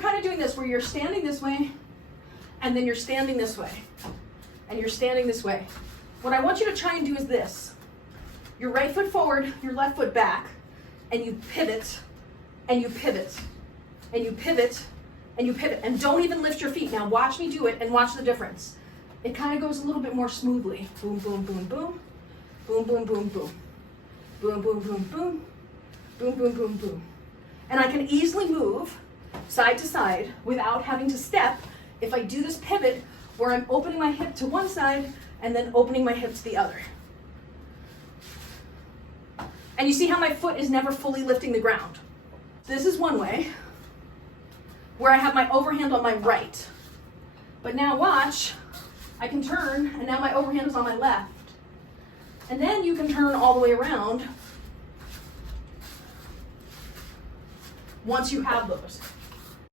kind of doing this where you're standing this way, and then you're standing this way, and you're standing this way. What I want you to try and do is this. Your right foot forward, your left foot back, and you pivot, and you pivot, and you pivot, and you pivot, and don't even lift your feet. Now watch me do it and watch the difference. It kind of goes a little bit more smoothly. Boom, boom, boom, boom, boom, boom, boom, boom, boom, boom, boom, boom, boom, boom, boom, boom. And I can easily move side to side without having to step if I do this pivot where I'm opening my hip to one side and then opening my hip to the other. And you see how my foot is never fully lifting the ground. This is one way where I have my overhand on my right. But now watch, I can turn and now my overhand is on my left. And then you can turn all the way around once you have those.